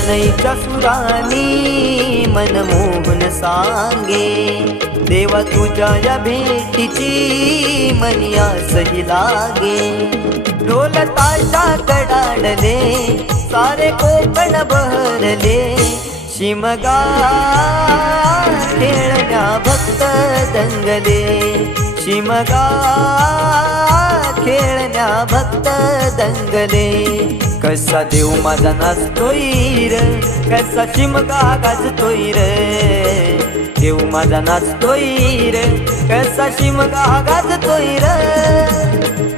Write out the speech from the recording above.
शनईच्या सुरानी मनमोहन सांगे, देवा तुझ्या या भेटीची मनी आसही लागे. ढोल ताशा कडाडले सारे कोकण बहरले, शिमगा खेळण्या भक्त दंगले, शिमगा खेळण्या भक्त दंगले. कसा देव माझा नाचतोय र, कसा शिमगा गाजतोय र, देव माझा नाचतोय र, कसा शिमगा गाजतोय र.